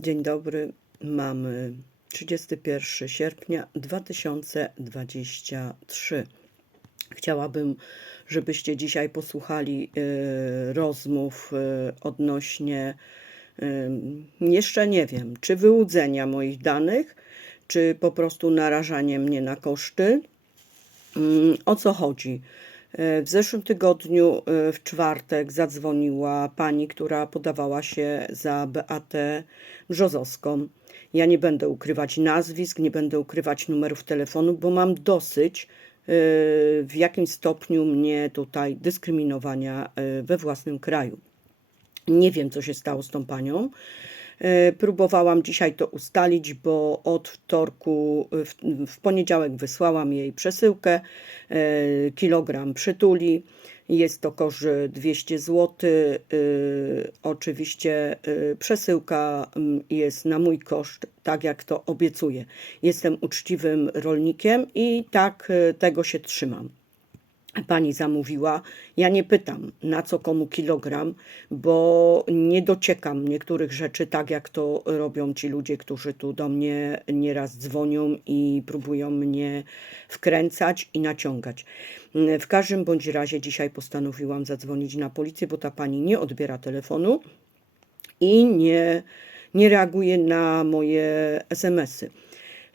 Dzień dobry, mamy 31 sierpnia 2023. Chciałabym, żebyście dzisiaj posłuchali e, rozmów e, odnośnie e, jeszcze nie wiem, czy wyłudzenia moich danych, czy po prostu narażanie mnie na koszty. Mm, O co chodzi? E, W zeszłym tygodniu, e, w czwartek, zadzwoniła pani, która podawała się za Beatę Brzozowską. Ja nie będę ukrywać nazwisk, nie będę ukrywać numerów telefonu, bo mam dosyć, e, w jakim stopniu mnie tutaj dyskryminowania we własnym kraju. Nie wiem, co się stało z tą panią. E, Próbowałam dzisiaj to ustalić, bo od wtorku, w, w poniedziałek wysłałam jej przesyłkę, e, kilogram przytuli. Jest to koszt 200 zł. Oczywiście e, przesyłka jest na mój koszt, tak jak to obiecuję. Jestem uczciwym rolnikiem i tak e, tego się trzymam pani zamówiła. Ja nie pytam, na co komu kilogram, bo nie dociekam niektórych rzeczy tak, jak to robią ci ludzie, którzy tu do mnie nieraz dzwonią i próbują mnie wkręcać i naciągać. W każdym bądź razie dzisiaj postanowiłam zadzwonić na policję, bo ta pani nie odbiera telefonu i nie, nie reaguje na moje SMS-y.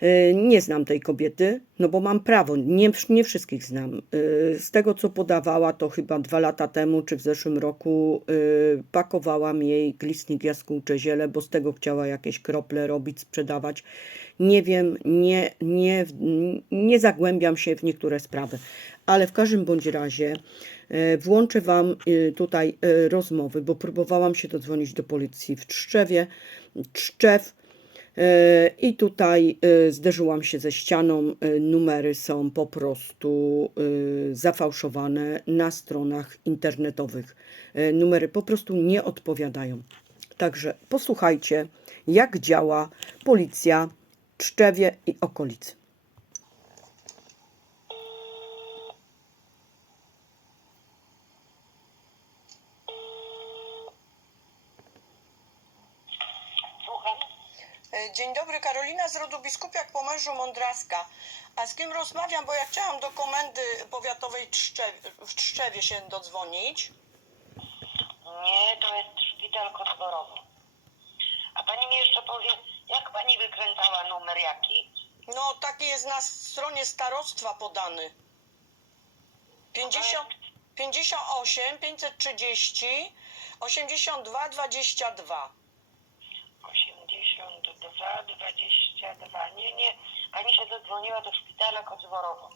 Y, Nie znam tej kobiety, no bo mam prawo, nie, nie wszystkich znam. Y, Z tego, co podawała, to chyba dwa lata temu, czy w zeszłym roku, y, pakowałam jej glistnik jaskółcze ziele, bo z tego chciała jakieś krople robić, sprzedawać. Nie wiem, nie, nie, nie zagłębiam się w niektóre sprawy, ale w każdym bądź razie włączę Wam tutaj rozmowy, bo próbowałam się dodzwonić do policji w Trzczewie. Trzczew I tutaj e, zderzyłam się ze ścianą. E, Numery są po prostu e, zafałszowane na stronach internetowych. E, Numery po prostu nie odpowiadają. Także posłuchajcie, jak działa policja w Szczewie i okolicy. Słucham. E, Dzień dobry, Karolina z rodu Biskupiak po mężu Mądraska. A z kim rozmawiam, bo ja chciałam do komendy powiatowej Trzczew, w Trzczewie się dodzwonić. Nie, to jest szpital Kotworowo. A pani mi jeszcze powie, jak pani wykręcała numer jaki? No, taki jest na stronie starostwa podany. 50, 58 530 82 22. 82, 22. Nie, nie. Pani się zadzwoniła do szpitala Kotworowo.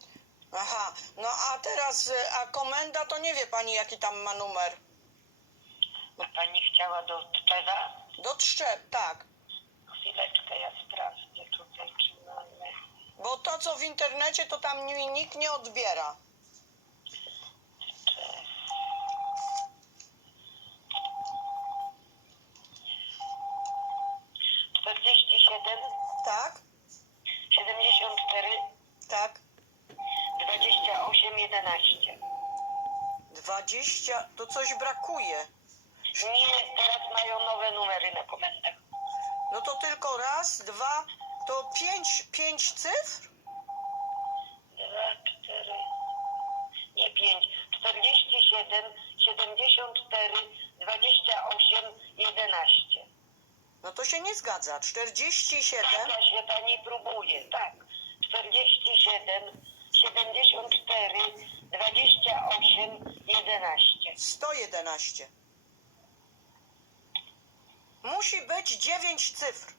Aha, no a teraz, e, a komenda to nie wie pani jaki tam ma numer. A pani chciała do Tczewa? Do Trzczew, tak. Chwileczkę, ja sprawdzę tutaj, czy mamy. Bo to, co w internecie, to tam mi nikt nie odbiera. Tak? siedemdziesiąt cztery, Tak? dwadzieścia osiem, jedenaście. 20, to coś brakuje. Nie, teraz mają nowe numery na komendach. No to tylko raz, dwa, to pięć, pięć cyfr? Dwa, cztery, nie pięć. Czterdzieści siedem, siedemdziesiąt cztery, dwadzieścia osiem, jedenaście. No to się nie zgadza. 47, Zgadza się pani próbuje, tak. Czterdzieści siedem, siedemdziesiąt cztery, dwadzieścia osiem, jedenaście. 111. Musi być 9 cyfr.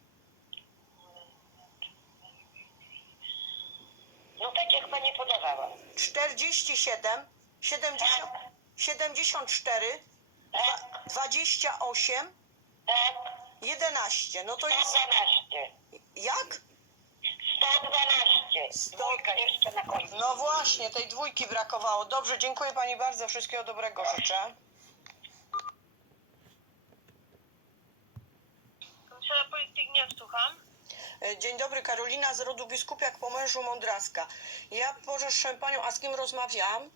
No tak jak pani podawała. 47, 70, 74, Tak, 28, tak. 11. No to jest. 112. Jak? 112. Sto- Dwójka jeszcze na końcu. No właśnie, tej dwójki brakowało. Dobrze, dziękuję pani bardzo. Wszystkiego dobrego życzę. Komisarza Policji Gniew, słucham. E, Dzień dobry, Karolina z rodu Biskupiak po mężu Mądraska. Ja proszę panią, a z kim rozmawiam?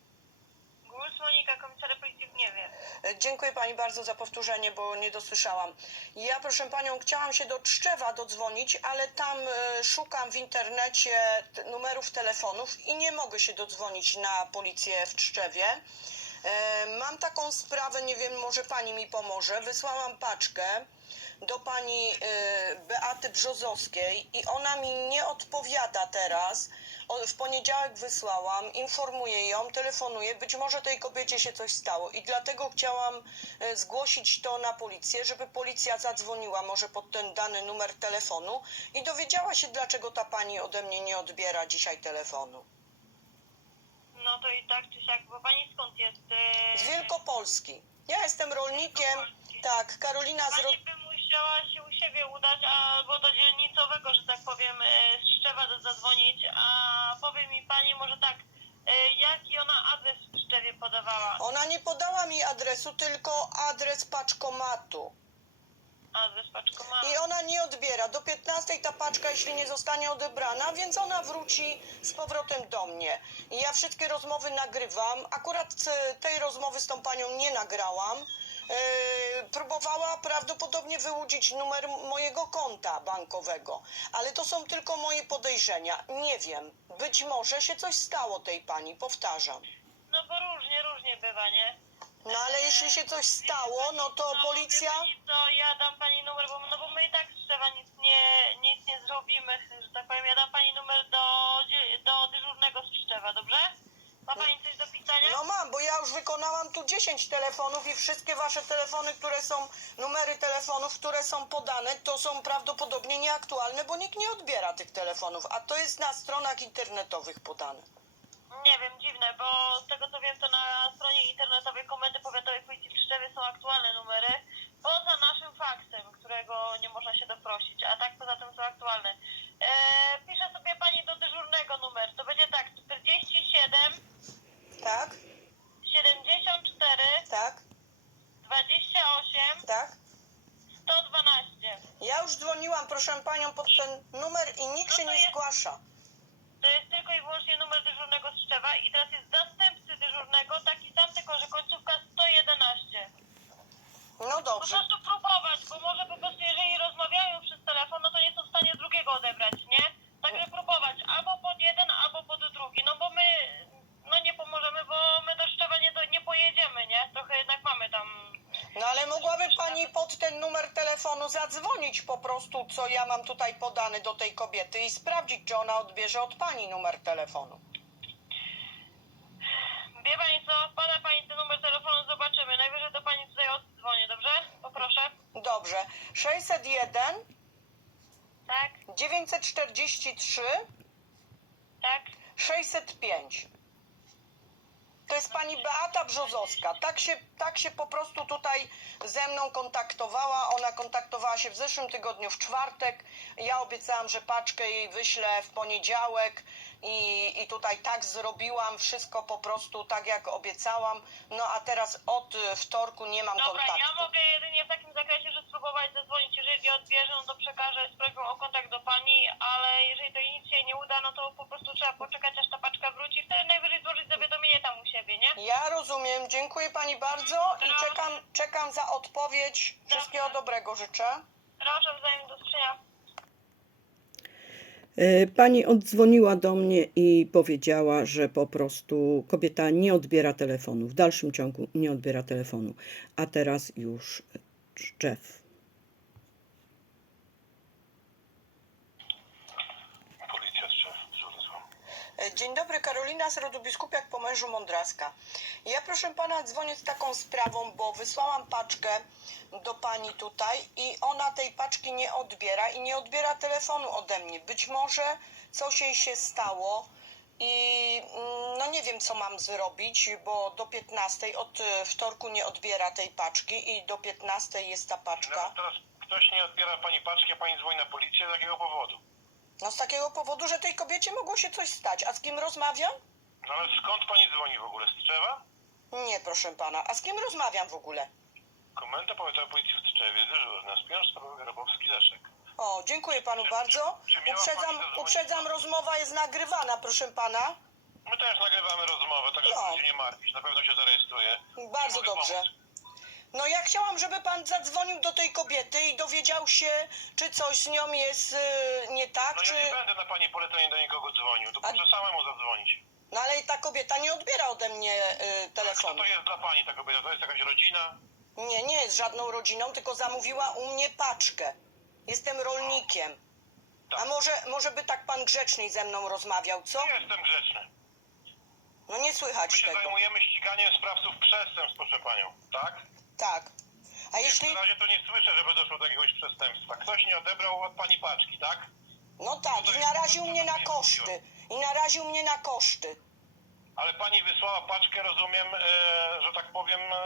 Guls, Monika, komisarz policji w Gniewie. E, Dziękuję pani bardzo za powtórzenie, bo nie dosłyszałam. Ja, proszę panią, chciałam się do Trzczewa dodzwonić, ale tam e, szukam w internecie numerów telefonów i nie mogę się dodzwonić na policję w Trzczewie. E, Mam taką sprawę, nie wiem, może pani mi pomoże. Wysłałam paczkę do pani e, Beaty Brzozowskiej i ona mi nie odpowiada teraz. W poniedziałek wysłałam, informuję ją, telefonuję, być może tej kobiecie się coś stało i dlatego chciałam e, zgłosić to na policję, żeby policja zadzwoniła może pod ten dany numer telefonu i dowiedziała się, dlaczego ta pani ode mnie nie odbiera dzisiaj telefonu. No to i tak czy siak, bo pani skąd jest? e, Z Wielkopolski. Ja jestem rolnikiem, tak, Karolina z... Pani by musiała się u siebie udać albo do dzielnicowego, że tak powiem, e, z Szczewa zadzwonić, a powie mi pani może tak, e, jaki ona adres w Szczewie podawała? Ona nie podała mi adresu, tylko adres paczkomatu. Adres paczkomatu. I ona nie odbiera. Do 15 ta paczka, jeśli nie zostanie odebrana, więc ona wróci z powrotem do mnie. Ja wszystkie rozmowy nagrywam. Akurat e, tej rozmowy z tą panią nie nagrałam. E, próbowała prawdopodobnie wyłudzić numer mojego konta bankowego, ale to są tylko moje podejrzenia. Nie wiem. Być może się coś stało tej pani, powtarzam. No bo różnie, różnie bywa, nie? No ale jeśli się coś stało, no to policja. to ja dam pani numer, bo, no bo my i tak z nic nie, nic nie zrobimy, że tak powiem. Ja dam pani numer do, do dyżurnego z Szczewa, dobrze? Ma pani coś do pisania? No mam, bo ja już wykonałam tu 10 telefonów i wszystkie wasze telefony, które są, numery telefonów, które są podane, to są prawdopodobnie nieaktualne, bo nikt nie odbiera tych telefonów, a to jest na stronach internetowych podane. Nie wiem, dziwne, bo z tego co wiem, to na stronie internetowej Komendy Powiatowej Policji w Szczewie są aktualne numery, poza naszym faksem, którego nie można się doprosić, a tak poza tym są aktualne. Eee, piszę sobie pani do dyżurnego numer, to będzie tak, 47 Tak? 74 Tak? 28 Tak? 112. Ja już dzwoniłam, proszę panią, pod ten numer i nikt się nie zgłasza. To jest tylko i wyłącznie numer dyżurnego z Szczewa i teraz jest zastępcy dyżurnego, taki sam, tylko że końcówka 111. No Po dobrze. prostu próbować, bo może po prostu jeżeli rozmawiają przez telefon, no to nie są w stanie drugiego odebrać, nie? Także próbować albo pod jeden, albo pod drugi, no bo my no nie pomożemy, bo my do Szczewa nie, do, nie pojedziemy, nie? Trochę jednak mamy tam... No ale mogłaby pani pod ten numer telefonu zadzwonić po prostu, co ja mam tutaj podany do tej kobiety i sprawdzić, czy ona odbierze od pani numer telefonu. Wie pani co, pada pani ten numer telefonu, zobaczymy. Najwyżej do pani tutaj oddzwonię, dobrze? Poproszę. Dobrze. 601 Tak, 943 tak. 605. To jest pani Beata Brzozowska. Tak się, tak się po prostu tutaj ze mną kontaktowała. Ona kontaktowała się w zeszłym tygodniu w czwartek. Ja obiecałam, że paczkę jej wyślę w poniedziałek i, i tutaj tak zrobiłam. Wszystko po prostu tak jak obiecałam. No a teraz od wtorku nie mam Dobra, kontaktu. ja mogę jedynie w takim zakresie, że spróbować zadzwonić. Jeżeli nie odbierze, no to przekażę z prośbą o kontakt do pani, ale jeżeli to nic się nie uda, no to po prostu trzeba poczekać, aż ta paczka wróci. Wtedy najwyżej złożyć zawiadomienie tam u siebie, nie? Ja rozumiem. Dziękuję pani bardzo i czekam, czekam za odpowiedź. Wszystkiego dobrego życzę. Proszę, wzajemnie do usłyszenia. E, Pani oddzwoniła do mnie i powiedziała, że po prostu kobieta nie odbiera telefonu. W dalszym ciągu nie odbiera telefonu. A teraz już Szczew. Policja Strzew, Wrocław. E, Dzień dobry, Karolina z rodu Biskupiak po mężu Mądraska. Ja proszę pana dzwonię z taką sprawą, bo wysłałam paczkę do pani tutaj i ona tej paczki nie odbiera i nie odbiera telefonu ode mnie. Być może coś jej się stało i mm, no nie wiem co mam zrobić, bo do 15 od e, wtorku nie odbiera tej paczki i do 15 jest ta No, paczka. teraz ktoś nie odbiera pani paczki, a pani dzwoni na policję. Z jakiego powodu? No z takiego powodu, że tej kobiecie mogło się coś stać. A z kim rozmawiam? No ale skąd pani dzwoni w ogóle? Z Strzewa? Nie, proszę pana. A z kim rozmawiam w ogóle? Komenda Powiatowa Policji w Strzewie, dyżurna, spiąż sprawy Grabowski Leszek. O, dziękuję panu bardzo. czy miała Uprzedzam, zadzwonić? uprzedzam, rozmowa jest nagrywana, proszę pana. My też nagrywamy rozmowę, także No. proszę się nie martwić, na pewno się zarejestruje. Bardzo Mogę dobrze. pomóc? No ja chciałam, żeby pan zadzwonił do tej kobiety i dowiedział się, czy coś z nią jest y, nie tak, No czy... ja nie będę na pani polecenie do nikogo dzwonił, to A- proszę samemu zadzwonić. No ale ta kobieta nie odbiera ode mnie y, Kto telefonu. to jest dla pani ta kobieta? To jest jakaś rodzina? Nie, nie jest żadną rodziną, tylko zamówiła u mnie paczkę. Jestem rolnikiem. A Tak. może, może by tak pan grzeczniej ze mną rozmawiał, co? Nie jestem grzeczny. No nie My słychać się tego. zajmujemy ściganiem sprawców przestępstw, proszę panią, tak? Tak. A Jak jeśli... Razie to nie słyszę, żeby doszło do jakiegoś przestępstwa. Ktoś nie odebrał od pani paczki, tak? No tak, i naraził mnie na koszty. I naraził mnie na koszty. Ale pani wysłała paczkę, rozumiem, e, że tak powiem, e,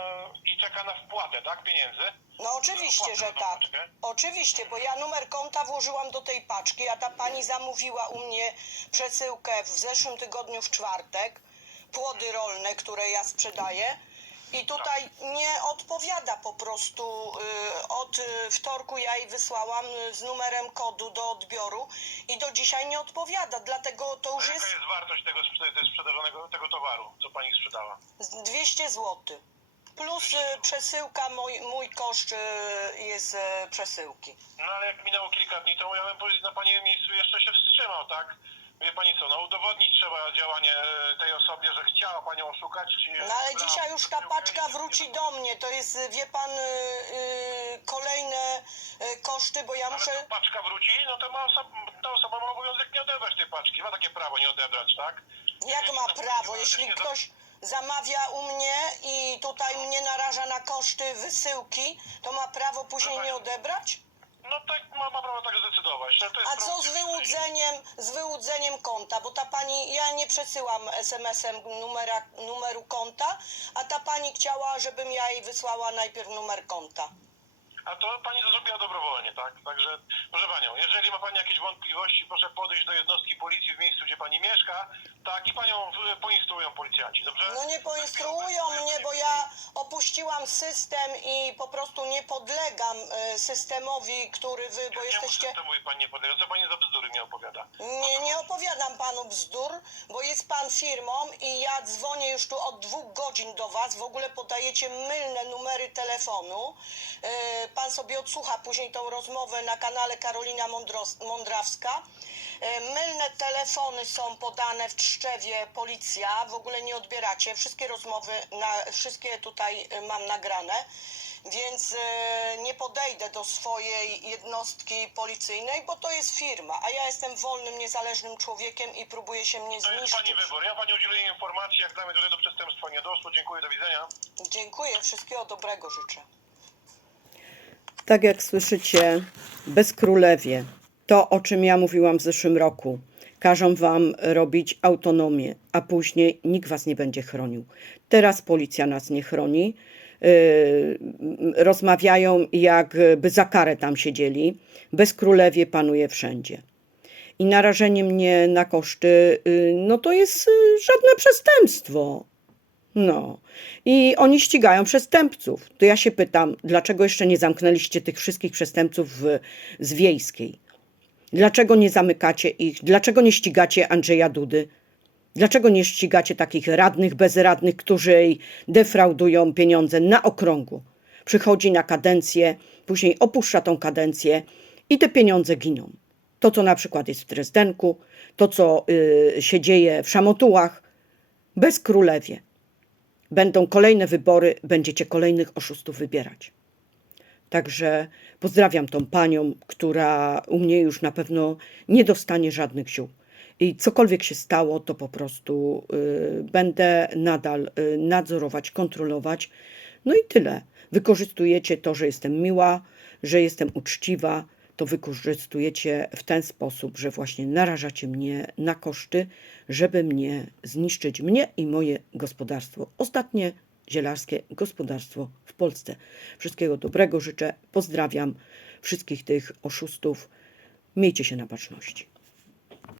i czeka na wpłatę, tak? Pieniędzy? No oczywiście, że tak. Oczywiście, bo ja numer konta włożyłam do tej paczki, a ta pani zamówiła u mnie przesyłkę w zeszłym tygodniu w czwartek, płody rolne, które ja sprzedaję. I tutaj nie odpowiada po prostu. y, Od wtorku ja jej wysłałam y, z numerem kodu do odbioru i do dzisiaj nie odpowiada. Dlatego to już jaka jest jest wartość tego, sprze- tego sprzedażonego tego towaru, co pani sprzedała? z 200 zł. Plus y, przesyłka, mój, mój koszt y, jest y, przesyłki. No ale jak minęło kilka dni, to ja bym powie- na pani miejscu jeszcze się wstrzymał, tak? Wie pani co, no udowodnić trzeba działanie e, tej osobie, że chciała panią oszukać. e, No ale brała dzisiaj już ta paczka wróci do mnie. To jest, y, wie pan, y, y, kolejne y, koszty, bo ja Ale muszę. jak paczka wróci, no to ma osoba, ta osoba ma obowiązek nie odebrać tej paczki. Ma takie prawo nie odebrać, tak? Jak ma to- prawo? Jeśli ktoś zamawia u mnie i tutaj mnie naraża na koszty wysyłki, to ma prawo później nie odebrać? No tak, ma, ma prawo tak zdecydować. No, to jest A prawo co z wyłudzeniem, z wyłudzeniem konta? Bo ta pani, ja nie przesyłam SMS-em numera, numeru konta, a ta pani chciała, żebym ja jej wysłała najpierw numer konta. A to pani to zrobiła dobrowolnie, tak? Także, proszę panią, jeżeli ma pani jakieś wątpliwości, proszę podejść do jednostki policji w miejscu, gdzie pani mieszka, tak, i panią y, poinstruują policjanci, dobrze? No nie poinstruują mnie, bo ja opuściłam system i po prostu nie podlegam e, systemowi, który wy, bo jesteście... systemowi pani nie podlega? Co pani za bzdury mi opowiada? Nie, nie opowiadam panu bzdur, bo jest pan firmą i ja dzwonię już tu od dwóch godzin do was. W ogóle podajecie mylne numery telefonu. E, Pan sobie odsłucha później tą rozmowę na kanale Karolina Mądros- Mądrawska. E, Mylne telefony są podane w Trzczewie, policja, w ogóle nie odbieracie. Wszystkie rozmowy, na, wszystkie tutaj e, mam nagrane. Więc e, nie podejdę do swojej jednostki policyjnej, bo to jest firma, a ja jestem wolnym, niezależnym człowiekiem i próbuję się mnie To jest zniszczyć. pani wybór. Ja pani udzielę informacji, jak damy tutaj do przestępstwa nie doszło. Dziękuję, do widzenia. Dziękuję, wszystkiego dobrego życzę. Tak jak słyszycie, bezkrólewie, to o czym ja mówiłam w zeszłym roku, każą wam robić autonomię, a później nikt was nie będzie chronił. Teraz policja nas nie chroni. Yy, rozmawiają, jakby za karę tam siedzieli. Bezkrólewie panuje wszędzie. I narażenie mnie na koszty, yy, no to jest yy, żadne przestępstwo. No. I oni ścigają przestępców. To ja się pytam, dlaczego jeszcze nie zamknęliście tych wszystkich przestępców w, z wiejskiej? Dlaczego nie zamykacie ich? Dlaczego nie ścigacie Andrzeja Dudy? Dlaczego nie ścigacie takich radnych, bezradnych, którzy defraudują pieniądze na okrągło? Przychodzi na kadencję, później opuszcza tą kadencję i te pieniądze giną. To, co na przykład jest w Dresdenku, to, co y, się dzieje w Szamotułach, bez królewie. Będą kolejne wybory, będziecie kolejnych oszustów wybierać. Także pozdrawiam tą panią, która u mnie już na pewno nie dostanie żadnych ziół. I cokolwiek się stało, to po prostu y, będę nadal y, nadzorować, kontrolować. No i tyle. Wykorzystujecie to, że jestem miła, że jestem uczciwa, to wykorzystujecie w ten sposób, że właśnie narażacie mnie na koszty, żeby mnie zniszczyć, mnie i moje gospodarstwo. Ostatnie zielarskie gospodarstwo w Polsce. Wszystkiego dobrego życzę. Pozdrawiam wszystkich tych oszustów. Miejcie się na baczności.